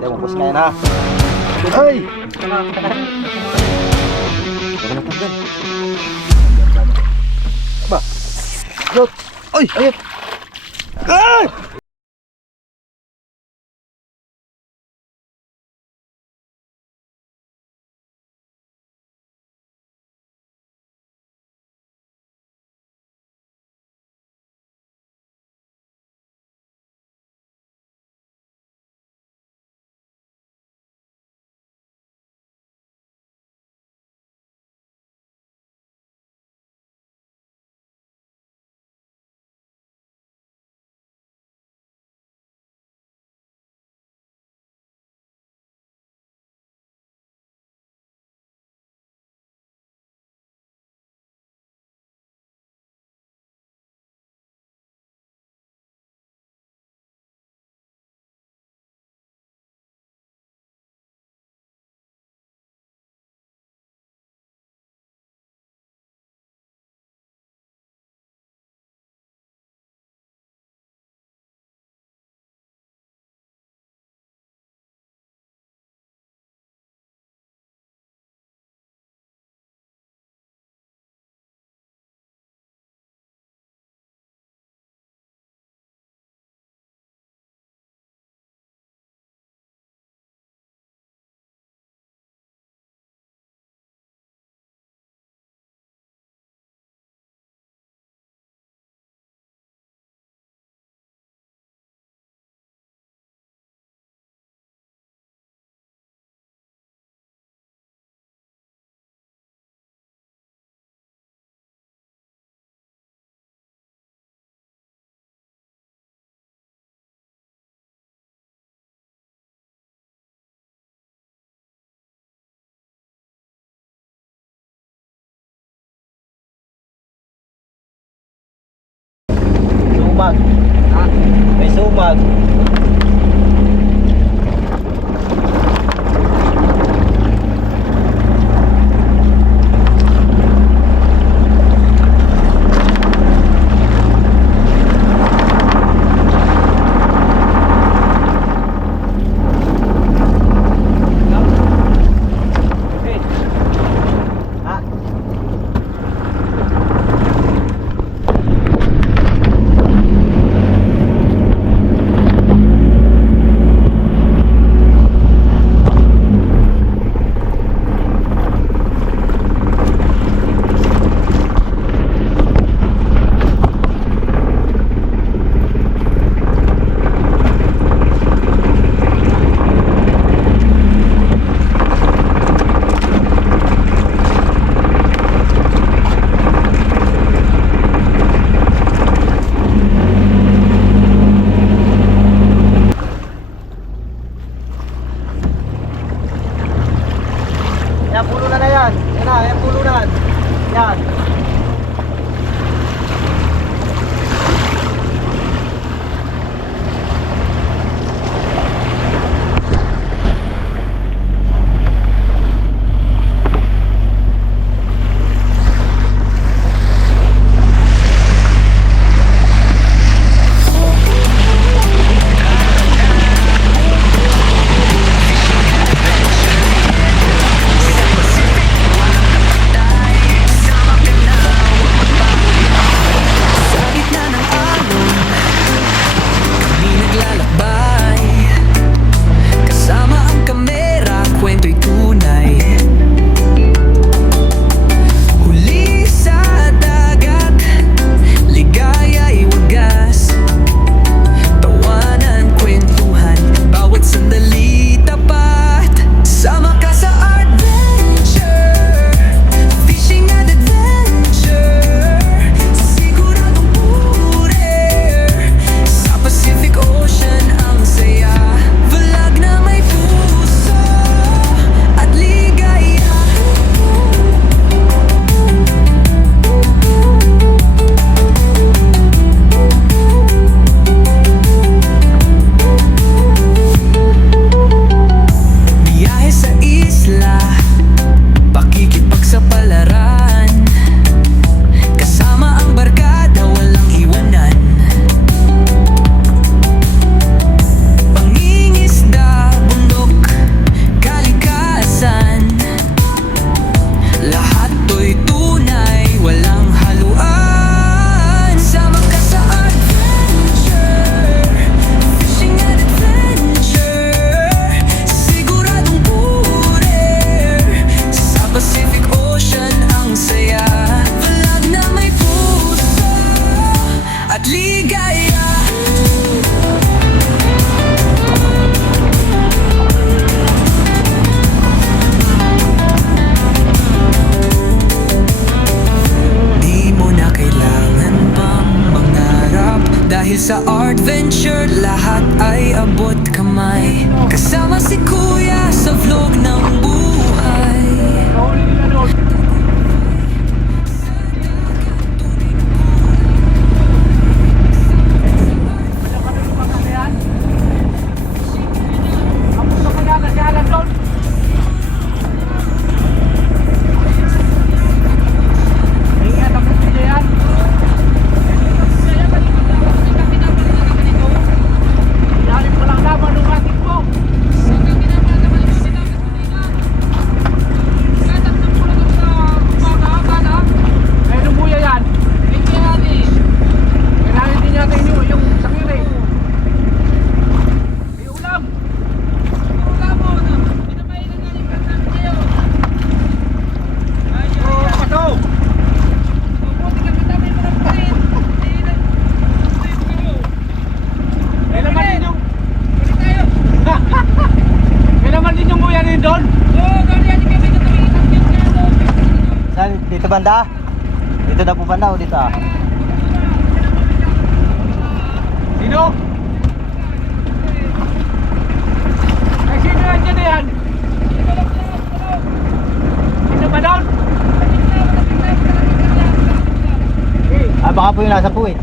Hindi mo pus ngayon ha. Ay! Huwag na tanggal. Ba? Yot! Ay! Ayot! Ay! Sumag. Ha? May sumag. Sa adventure, lahat ay abot kamay. Kasama si Kuya sa vlog ng buhay. Saan? Dito banda? Dito na po banda o dito ah? Sino? Ay, sino yan dyan na yan? Sino ba doon? Ah, baka po yung nasa puwit.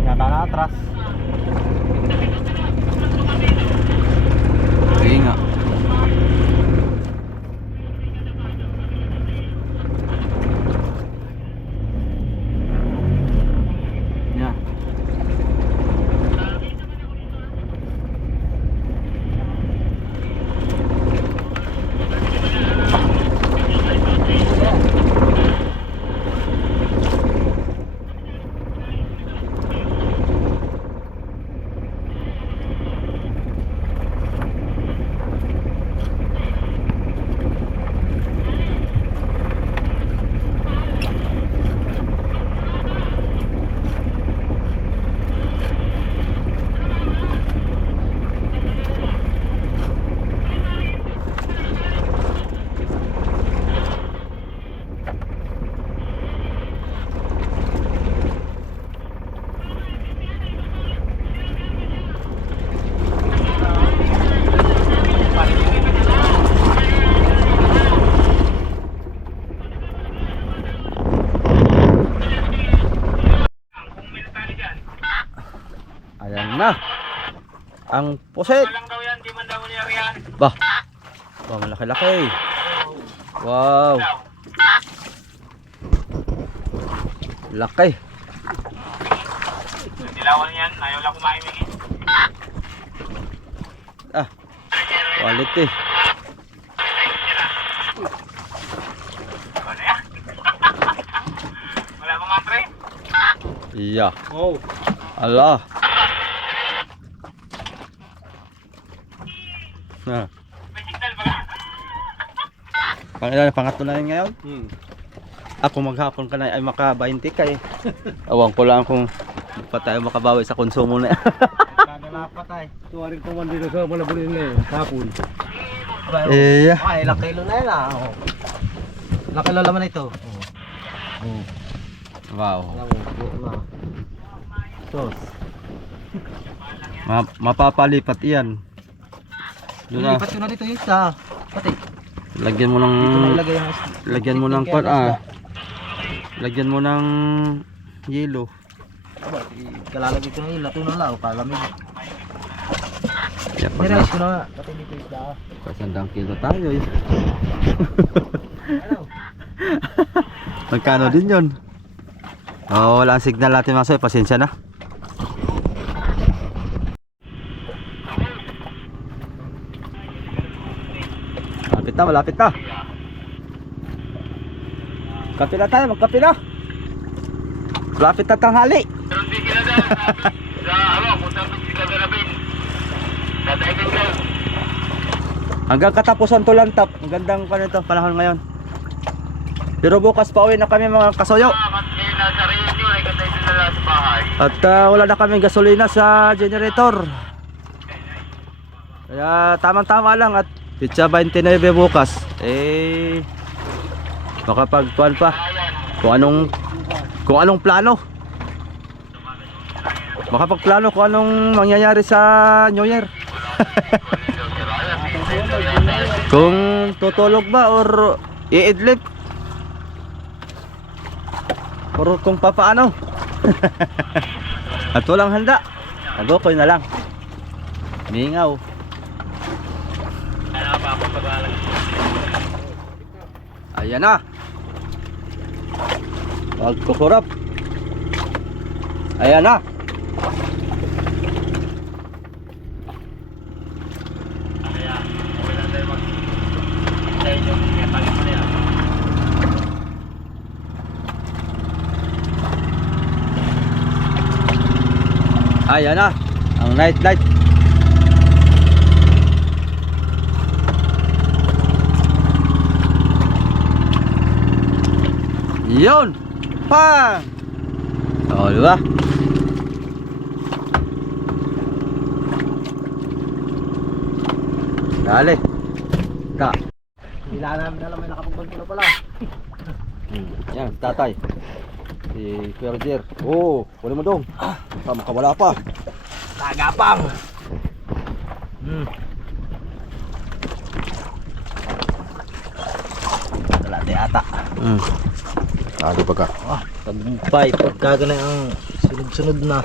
Nyata na atras. Sige nga. Yeah. Ayan na. Ang puset. Walang daw yan, di man daw niya yan. Bah. Bah, malaki-laki. Wow. Laki. Dilawan yan, ayaw lang kumain eh. Ah. Quality. Ano yan? Wala pa mga pre? Iya. Oh. Allah. Ah. May signal ba? Pangatlo na yun ngayon? Ako maghapon ka na ay maka 20 ka eh. Awang ko lang kung pa tayo makabawi sa konsumo na. Kadalapat ay. Tuwaring ko man dito sa malabunin na eh. Hapon. Iya. Ay, ilang kilo na yan ah. Oh. Ilang kilo laman na ito. Oh. Wow. Tos. Mapapalipat iyan. Doon na. Lipat ko na dito yung isa. Pati. Lagyan mo ng Dito na ilagay ang lagyan mo ng lagyan mo ng yelo. Kalalagay ko na yung lato na lao para lamig. Yeah, Nirais ko na. Pati dito yung isda. Pasandang kilo tayo eh. Ano? Magkano din yun? Oh, wala ang signal natin masoy. Pasensya na. Malapit na, malapit na. Kape na tayo, magkape na. Lapit na tanghali. Hanggang katapusan to lang tap. Ang gandang panahon ngayon. Pero bukas pa uwi na kami mga kasuyo. At wala na kaming gasolina sa generator. Kaya tamang-tama lang at pitsa 29 bukas. Makapagpuan pa kung anong plano. Makapagplano kung anong mangyayari sa New Year. Kung tutulog ba or iidlip or kung papaano. At walang handa, nagokoy na lang. Mingaw. Ayan na. Wag kukurap. Ayan na. Ayan na, ang night light. Yun! Pang! O, diba? Dali. Ka. Hindi na namin alam may nakapagpagpilo pala. Yan, tatay. Si Kuya Roger. Oo, wala mo dong. Makawala pa. Tagapang. Dalate ata. Ano ba ka? Tagumpay. Pagka ganun ang sunod-sunod na.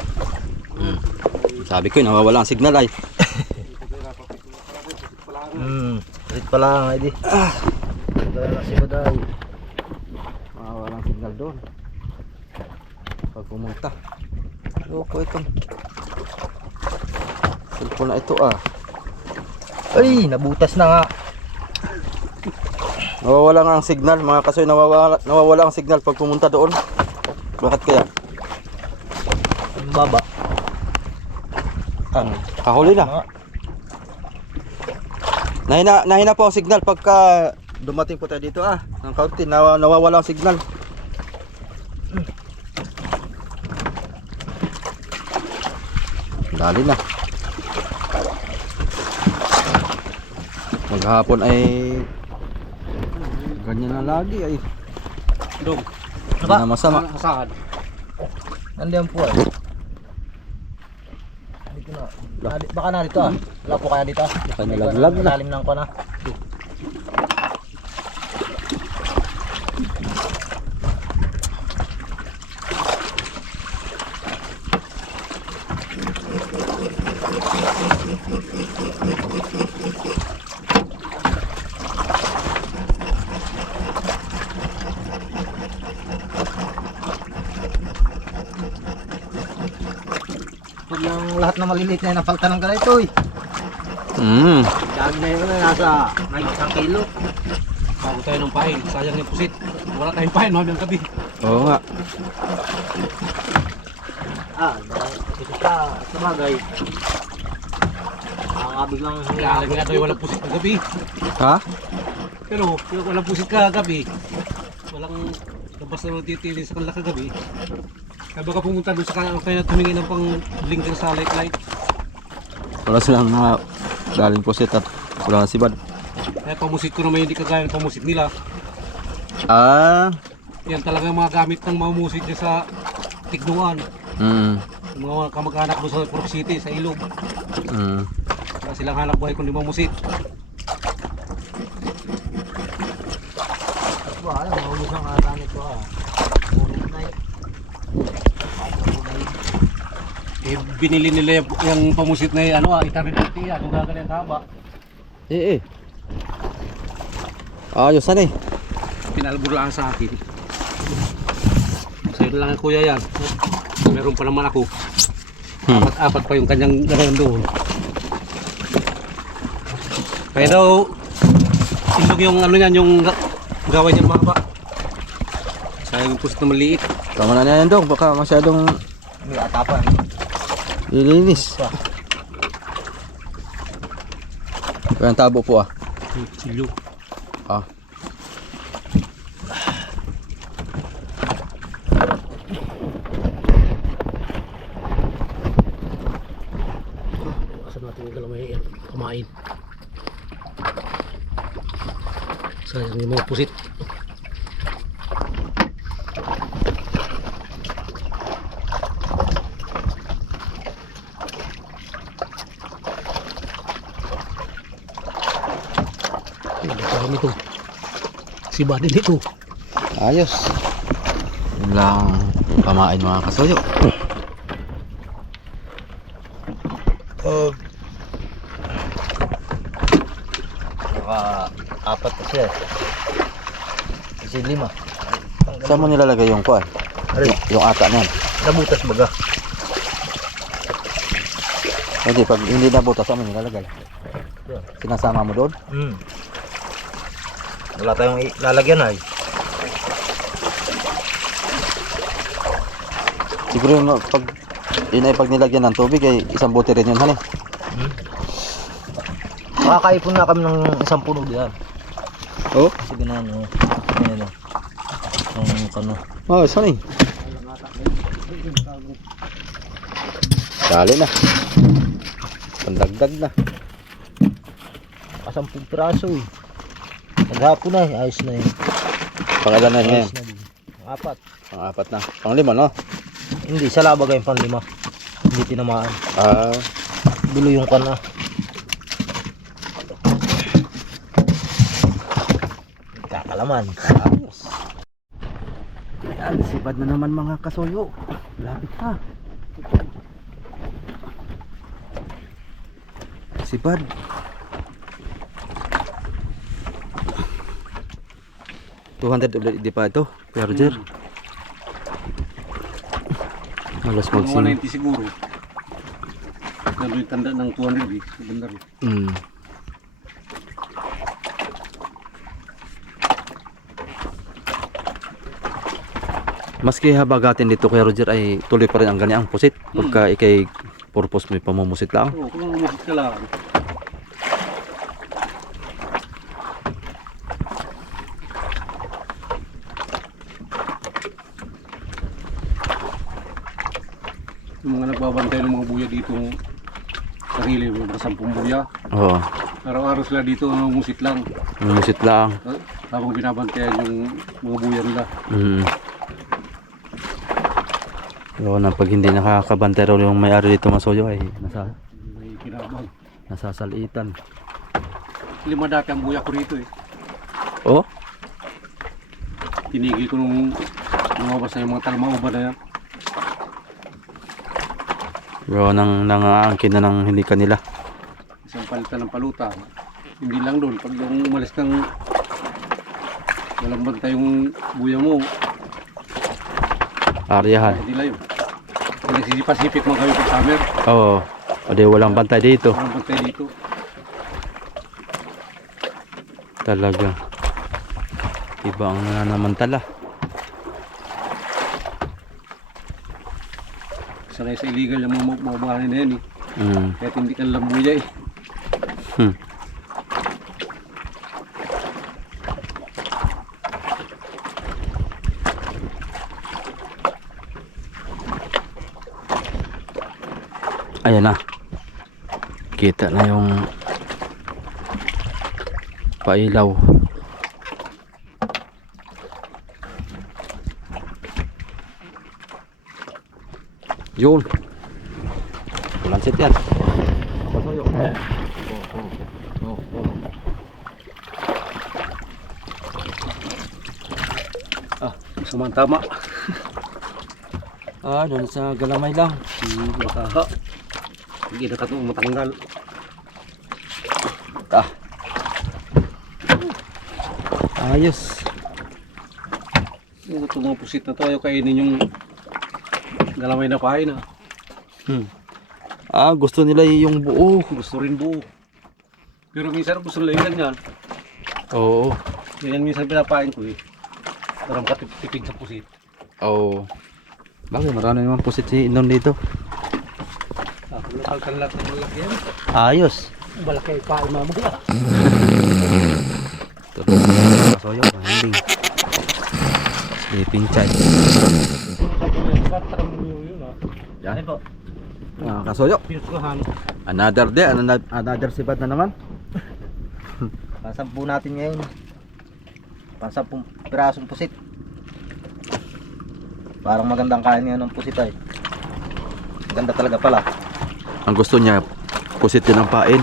Sabi ko, nawawala ang signal ay. Ulit pala ang ID. Dala na si Baday. Nawawala ang signal doon. Pag pumunta. Loko itong cellphone na ito ah. Ay, nabutas na nga. Nawawala nga ang signal mga kasoy, nawawala ang signal pag pumunta doon. Bakit kaya? Ang baba. Kahuli na. Nahina po ang signal pagka dumating po tayo dito ah. Ng kaunti, nawawala ang signal. Dali na. Maghapon ay ganyan na lagi ay. Dong. Hindi na masama. Saan? Nandiyan po ay. Dito na. Baka na dito ah. Wala po kaya dito ah. Baka nalaglag na. Malalim na ko na. Pag yung lahat na maliliit na yun, napalta ng ganito eh. Dami na yun na nasa 1 kilo. Bago tayo ng pahin, sayang yung pusit. Wala tayong pahin, mamayang gabi. Oo nga. Ito siya, sa bagay. Biglang Kaya nga tayo walang pusit kagabi. Ha? Pero yung walang pusit kagabi, walang labas na titili sa kanila kagabi. Kaya baka pumunta doon sa kanila kaya tumingin ng pang link sa light. Wala silang galing pusit at wala si Bad. Kaya pamusit ko naman hindi kagaya ng pamusit nila. Yan talaga mga gamit ng mamusit niya sa Tignuan. Yung mga kamag-anak doon sa Purok City, sa Ilog. Wala silang hanap buhay kundi mamusit. wala, maubos ang ata nito ah. Binili nila yung pamusit na yung eternity yan, kung gagaling haba. Ayos na eh. Pinalbur lang sa akin. Sa'yo lang ang kuya yan. Meron pa naman ako. Apat pa yung kanyang gano'n doon. Kaya daw, ilog yung niyan, yung gawin niyan mahaba. Laging pusit na maliit. Tama na yan dong, baka masyadong May atapan. lilinis. Kaya ang tabo po ah. Silyo. Ah. Asa natin yung galamay yan. Kumain. Sayang yung mga pusit. Ay, nito. Siba din ito. Ayos. Yun lang pamain mga kasuyo. Apat pa siya. Kasi 5. Saan mo nilalagay yung kuan? Yung ata na yan. Nabutas baga. Hindi, pag hindi nabutas, saan mo nilalagay? Sinasama mo doon? Wala tayong lalagyan ay. Siguro yung pag yun ay pag nilagyan ng tubig ay isang bote rin yun, hani. Makakaipon na kami ng isang puno diyan. Oh? Sige na ano. Ayan o. Ang kano. Oh, saan eh? Dali na. Pandagdag na. 10 piraso eh. Maghapon na eh. Ayos na eh. Pangilan na yun ngayon? Ayos na din. 4. Pang-apat na. Pang-5, no? Hindi, sa labag ay pang 5. Hindi tinamaan. Ah, Bilo yung kana. Kakalaman. ayos. Ayan, sipad na naman mga kasuyo. Lapit pa. Sipad. $200 ulit di pa ito, Kuya Roger. Malas Mga magsin. 190 siguro. Nandun yung tanda ng 200 eh. Maganda rin. Maski habagatin dito Kuya Roger ay tuloy pa rin ang ganyang pusit. Pagka ikay purpose mo pamumusit lang. Oo, kung umusit ka lang. Yung mga nagbabantay ng mga buya dito, sarili, mga 10 buya. Oo, Araw-araw sila dito, umusit lang. pamumusit lang. Habang binabantayan yung mga buya nila. Yun, pag hindi nakakabantay raw yung may-ari dito masuyo ay May kinabang. nasasalitan. 5 dati ang buya ko rito eh. Oh, Tinigil ko nung lumabas na yung mga talmauba na yan. yun ang nangaangkin na ng hindi kanila. Isang palitan ng paluta. Hindi lang doon. Pag yung umalis kang walang bantay yung buya mo, Aryahan. hindi lang yun. Nagsisipasipit man kami pag summer. Oo, o di walang bantay dito. Walang bantay dito. Talaga. Iba ang nanamantala. Sanay sa illegal yung mga bahay na yan eh. Mm. Kahit hindi ka lang buya eh. Ayan na. Kita na yung pailaw. Yun. Pulansit yan. Pasuyo. Masama ang tama. Ah, doon sa galamay lang. Makaha. Hindi na katong matanggal. Ah. Ayos. Ito mga pusit na to. Ayaw kainin yung galamay na pahay na. Ah, gusto nila yung buo. Gusto rin buo. Pero minsan gusto nila yung ganyan. Oo. Ganyan minsan pinapain ko eh. Para makatipid sa pusit. Oh. Bakit marami naman pusit si Inon dito? Kalkan lang ng malaki yan. Ayos. Malaki pa mamaya. Tulog na kasoyo, mahiling. Sleeping child. Yan po. Kasoyo. Pinuskuhan. Another day, another sibat na naman. Pasampu natin ngayon. Pasampung pirasong pusit. Parang magandang kain nga ng pusit ay. Maganda talaga pala. Ang gusto niya, pusit din ang pain.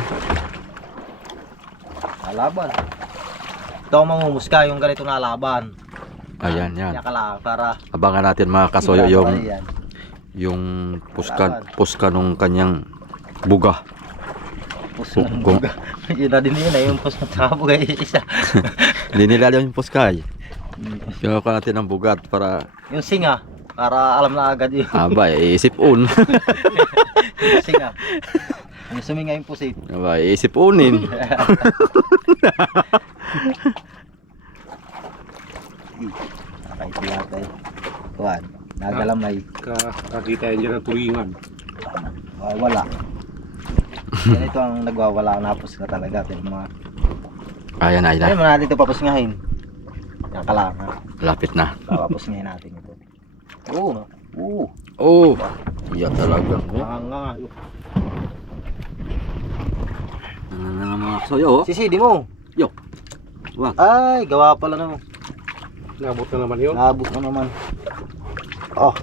Nalaban. Ito ang mangumusga yung ganito na laban. Ayan, yan. Kaya ka lang para Abangan natin mga kasoyo yung yan. yung puska nung kanyang buga. Puso ng Kung- buga. Yun na din yun yung puso ng buga isa. Hindi nila yung puskay. Yung natin ng bugat para Yung singa. Para alam na agad yung aba, iisip-un. yung singa. Yung suminga yung pusit. Aba, iisip-unin. Nakaiti natin. Kuhan. Nagalamay. Kakita yan dyan ng turingan. Wala. Ganito ang nagwawala ang napos na talaga. Mga... Ayan, Ayun ayan. mo natin ito papusngahin. Yan ka lang ha. Lapit na. Papusngahin natin ito. Oo. Oo. Oh, iya talaga. Nga. Mga kasoyo. Sisidi mo. Yo. Wag. Ay, gawa pala naman. Nabot na naman yun. Nabot na naman. Oh.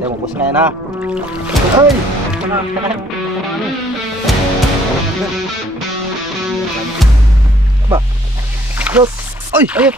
Tayo mo pusngahin ha. Ay! Ba? Diyos! Ay! Ayun!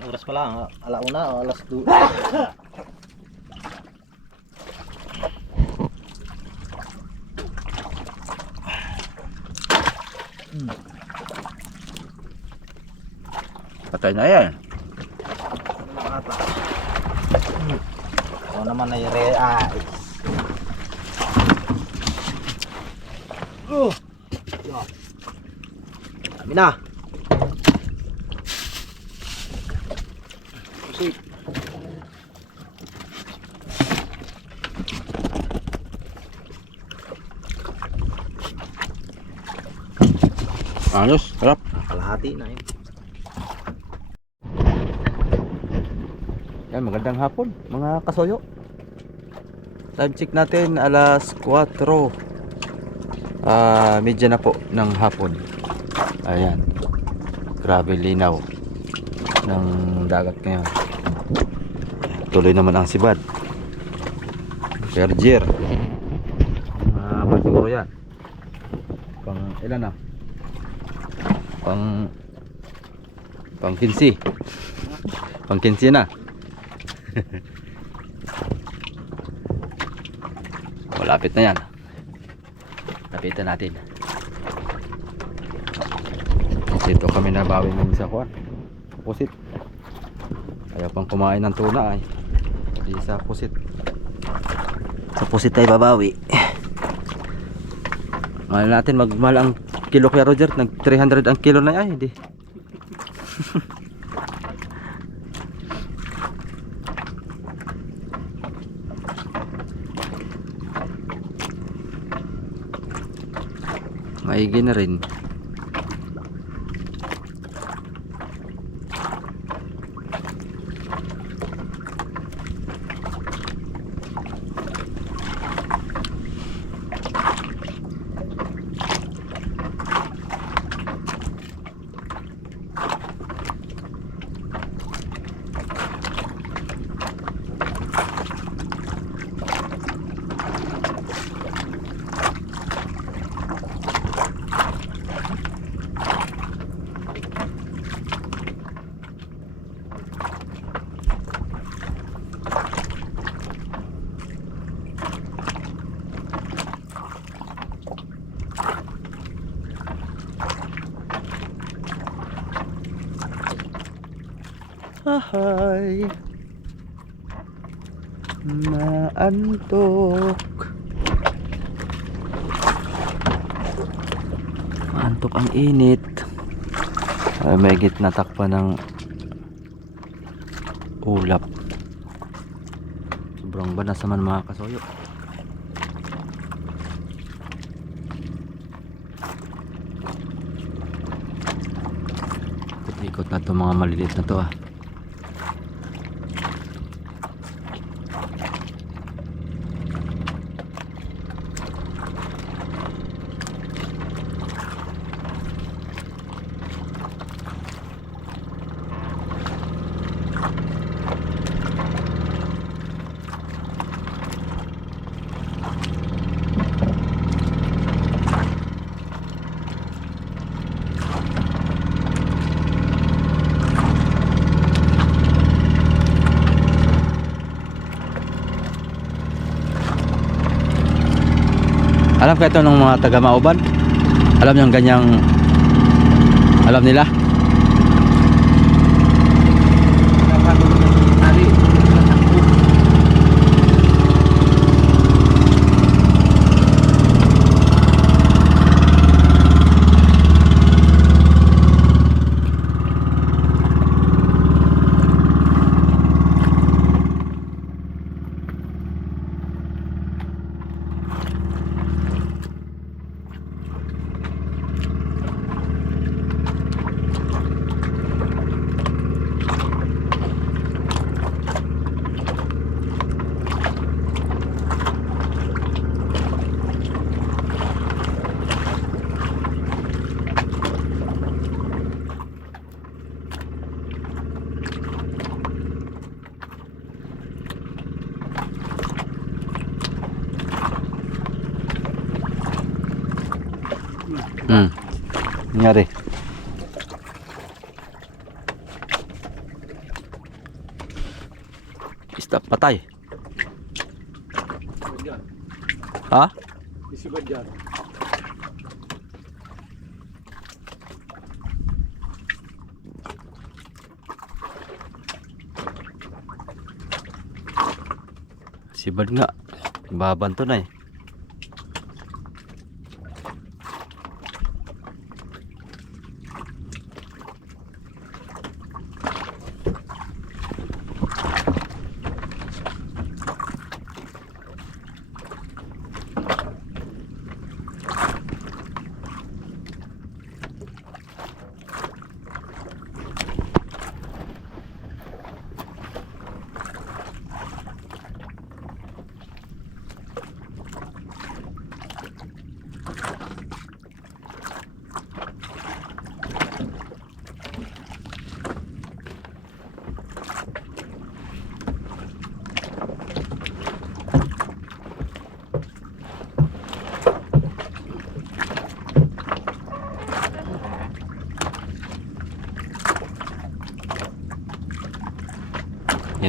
Oras pa lang, alauna o alas 2. Patay na yan. Ako naman ay re-eyes. Kami na. Ayos, sarap. Kalahati na yun. Yan, magandang hapon, mga kasoyo. Time check natin alas 4. Medya na po ng hapon. Ayan. Grabe linaw ng dagat ngayon. Tuloy naman ang sibad. Perger. Siguro yan. Pang ilan na? Pang 15. Pang 15 na. Malapit na yan. Lapitan natin. Dito kami nabawi ng isa kuwan. Pusit. Ayaw pang kumain ng tuna ay. Di sa pusit. Sa pusit tayo babawi. Mahal natin, magmahal ang kilo kaya Roger. Nag 300 ang kilo na ay. Hindi. Maigi na rin. Ahay, naantok. Maantok ang init. Ay, may gitna takpa ng ulap. Sobrang banas naman mga kasoyo. Ikot na to mga maliliit na to ah. Alam ka ito ng mga taga Mauban? Alam yung ganyang, alam nila? Nangyari. Stop, patay. Ha? Isibad dyan. Sibad nga. Babanto na eh.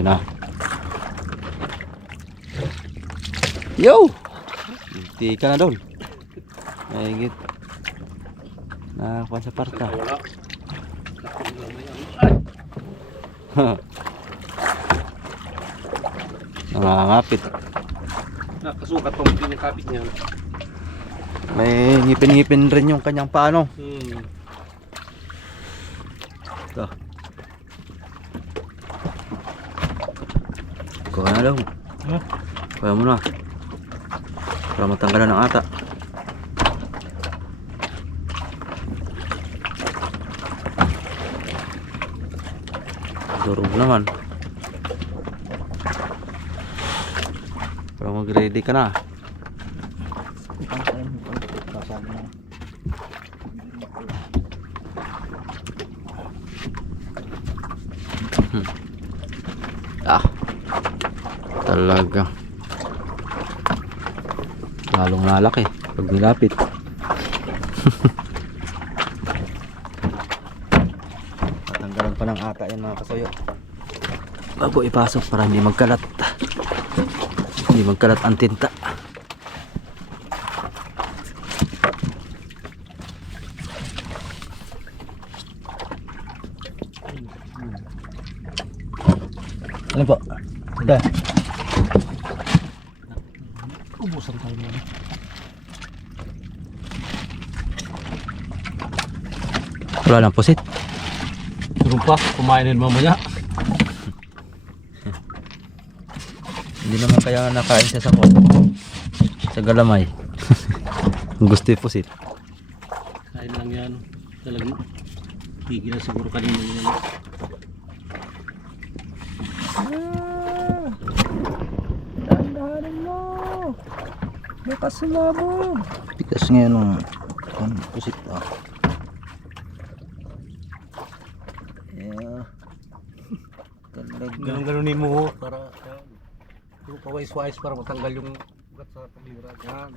Ayun na. Yo! Hindi ka na doon. Mahigit. Nakakuha sa parka. Wala. Nangangapit. Nakasukat pa mo din yung kapit niya. May ngipin-ngipin rin yung kanyang paano. Ito. Kuha na daw. Kuha mo na. Para matanggalan ng ata. Durog naman. Para mag-ready ka na. Ah, talaga lalong nalaki pag nilapit. Tatanggalan pa ng ata yan mga kasoyo bago ipasok para hindi magkalat ang tinta. Ano po? Ito. Ubusan tayo na. Wala lang pusit. Meron pa, kumain din mamaya. Hindi naman kaya nakain siya sa galamay. Gusto yung pusit. Kain lang yan. Talagang tigil na siguro kanina yun. Dandahanin mo. Baka sumabog. Tikas ngayon ng pusit. Yeah. Talaga. Ganun-ganunin mo para yung kawais-wais para matanggal yung ugat sa paglira. Yan.